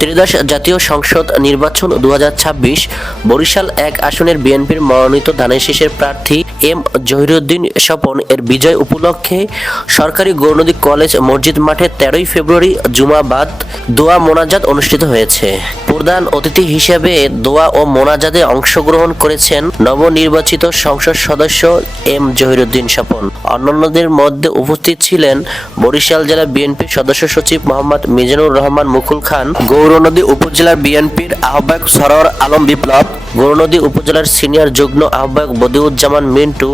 ত্রয়োদশ জাতীয় সংসদ নির্বাচন 2026 বরিশাল 1 আসনের বিএনপির মনোনীত ধানের শীষের প্রার্থী এম জহিরুদ্দিন স্বপন এর বিজয় উপলক্ষে সরকারি গৌরনদী কলেজ মসজিদ মাঠে 13ই ফেব্রুয়ারি জুমাবাদ দোয়া মোনাজাত অনুষ্ঠিত হয়েছে। প্রধান অতিথি হিসেবে দোয়া ও মোনাজাতে অংশগ্রহণ করেছেন নবনির্বাচিত সংসদ সদস্য এম জহিরুদ্দিন স্বপন। অন্যান্যদের মধ্যে উপস্থিত ছিলেন বরিশাল জেলা বিএনপির সদস্য সচিব মোহাম্মদ মিজানুর রহমান মুকুল খান, গৌরনদী উপজেলার বিএনপির আহ্বায়ক সরোয়ার আলম বিপ্লব, গৌরনদী উপজেলার সিনিয়র যুগ্ম আহ্বায়ক বদিউজ্জামান মিন্টু,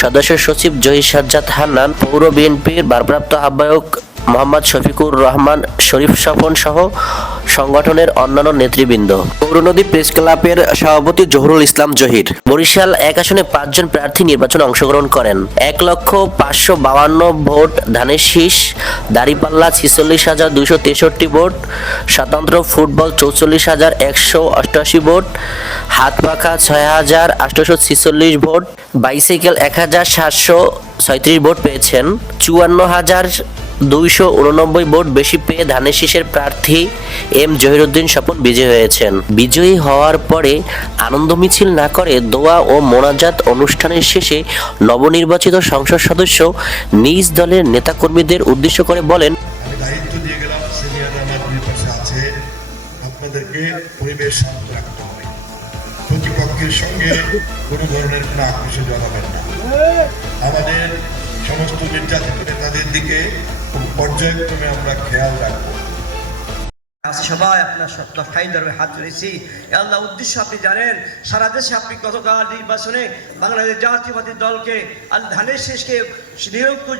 সদস্য সচিব জহির সাজ্জাদ হান্নান, পৌর বিএনপির ভারপ্রাপ্ত আহ্বায়ক মোহাম্মদ শফিকুর রহমান শরীফ স্বপন সহ সংগঠনের অন্যান্য নেতৃবৃন্দ। গৌরনদী প্রেস ক্লাবের সভাপতি জহুরুল ইসলাম জহির। বরিশাল 1 আসনে 5 জন প্রার্থী নির্বাচনে অংশগ্রহণ করেন। 1,552,000 ভোট ধানের শীষ, দাঁড়িপাল্লা 46,263 ভোট, স্বতন্ত্র ফুটবল 44,188 ভোট, হাত পাখা 6,846 ভোট, বাইসাইকেল 1,736 ভোট পেয়েছেন। 54,289 ভোট বেশি পেয়ে ধানের শীষের প্রার্থী এম জহিরুদ্দিন স্বপন বিজয়ী হয়েছেন। বিজয়ী হওয়ার পরে আনন্দ মিছিল না করে দোয়া ও মোনাজাত অনুষ্ঠানের শেষে নবনির্বাচিত সংসদ সদস্য নিজ দলের নেতাকর্মীদের উদ্দেশ্য করে বলেন, আমি দায়িত্ব দিয়ে গেলাম, সিনিয়ররা আমার দুই পাশে আছে, আপনাদেরকে পরিবেশ শান্ত রাখতে হবে, প্রতিপক্ষের সঙ্গে কোনো ধরনের কোনো আক্রোশে জড়াবেন না, আমাদের সমস্ত নির্যাতিত নেতাদের দিকে পর্যায়ক্রমে আমরা খেয়াল রাখবো। সবাই আপনার সত্তায় ধর্মে হাত ধরেছি। আল্লাহ উদ্দেশ্য আপনি জানেন, সারা দেশে আপনি গতকাল নির্বাচনে বাংলাদেশ জাতীয়বাদী দলকে ধানের শীষকে নিরঙ্কুশ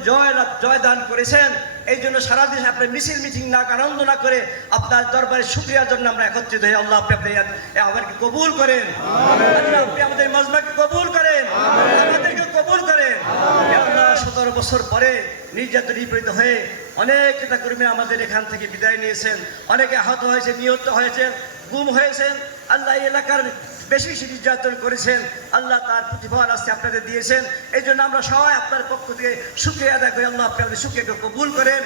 জয় দান করেছেন। এই জন্য সারা দেশে আপনার মিছিল মিটিং না আনন্দ না করে আপনার দরবারে শুকরিয়ার জন্য আমরা একত্রিত হই। আল্লাহ আপনি আমাদেরকে কবুল করেন, আল্লাহ আপনি আমাদের মাজমাকে কবুল করেন, আমাদেরকে কবুল করেন। 17 বছর পরে নির্যাতন নিপীড়িত হয়ে অনেক নেতাকর্মী আমাদের এখান থেকে বিদায় নিয়েছেন, অনেকে আহত হয়েছে, নিহত হয়েছেন, গুম হয়েছেন। আল্লাহ এই এলাকার বেশি বেশি নির্যাতন করেছেন, আল্লাহ তার প্রতিফল আজকে আপনাদের দিয়েছেন। এই জন্য আমরা সবাই আপনার পক্ষ থেকে শুকরিয়া আদায় করি। আল্লাহ আপনি আমাদের শুকরিয়াকে কবুল করেন।